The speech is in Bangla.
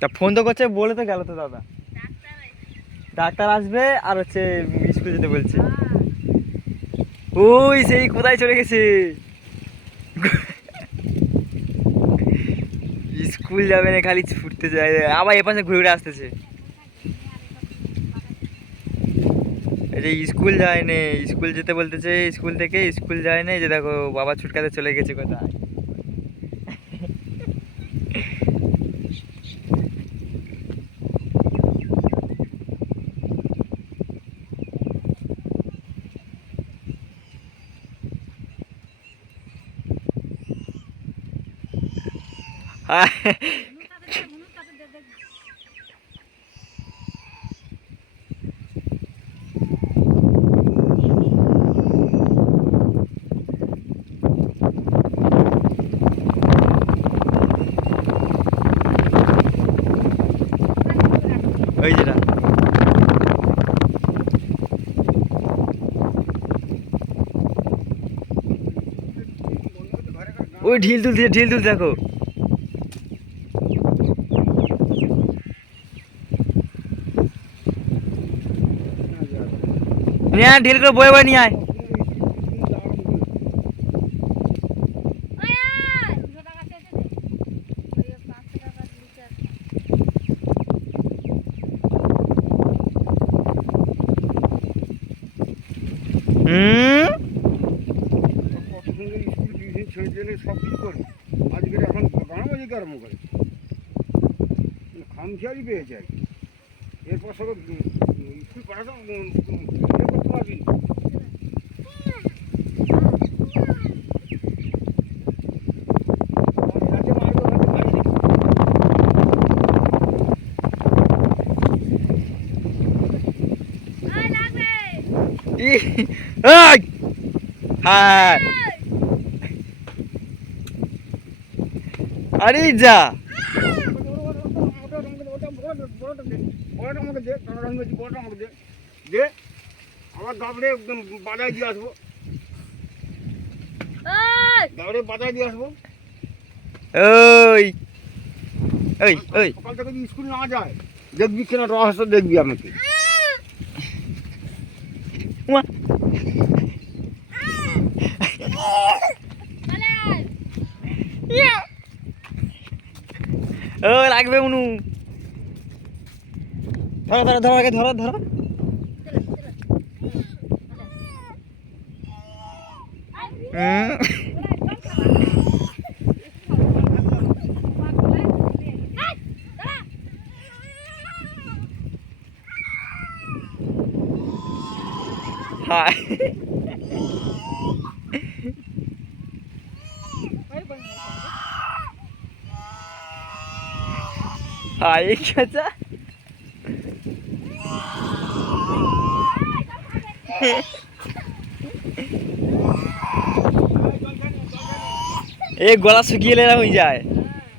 তা ফোন তো করছে, বলে তো গেল তো দাদা ডাক্তার আসবে আর হচ্ছে স্কুল যেতে বলছে। ওই সেই কোথায় চলে গেছে, স্কুল যাবে না খালি ছুটতে যায়, আবার এপাশে ঘুরে ঘুরে আসতেছে। এই যে স্কুল যায় না, স্কুল যেতে বলতেছে, স্কুল থেকে স্কুল যায় না, যে দেখো বাবা ছুটকাতে চলে গেছে কোথায়। ওই যেটা ওই ঢিল তুলছে, ঢিল তুলছে দেখো। নিয়ে আয় ঢিল করে বয়ে বয়ে নিয়ে আয়। সব কিছু করি আজকের এখন গানাবাজি আরম্ভ করে খামখেয়ালি পেয়েছে আর কি। এরপর সব স্কুল পড়াতে করতে পারবি। হ্যাঁ আরে যা আমার গাবড়ে বাজায় দিয়ে আসবো, গাবড়ে বাজায় দিয়ে আসবো। ওই ওই ওই সকাল থেকে যদি স্কুল না যায় দেখবি কিনা রহস্য দেখবি আমাকে। ও লাগবে উনু, ধরো ধরো ধরো আগে ধরো ধরো। হাই হাই খেয়েছে। এই গলা শুকিয়ে এরা হয়ে যায়।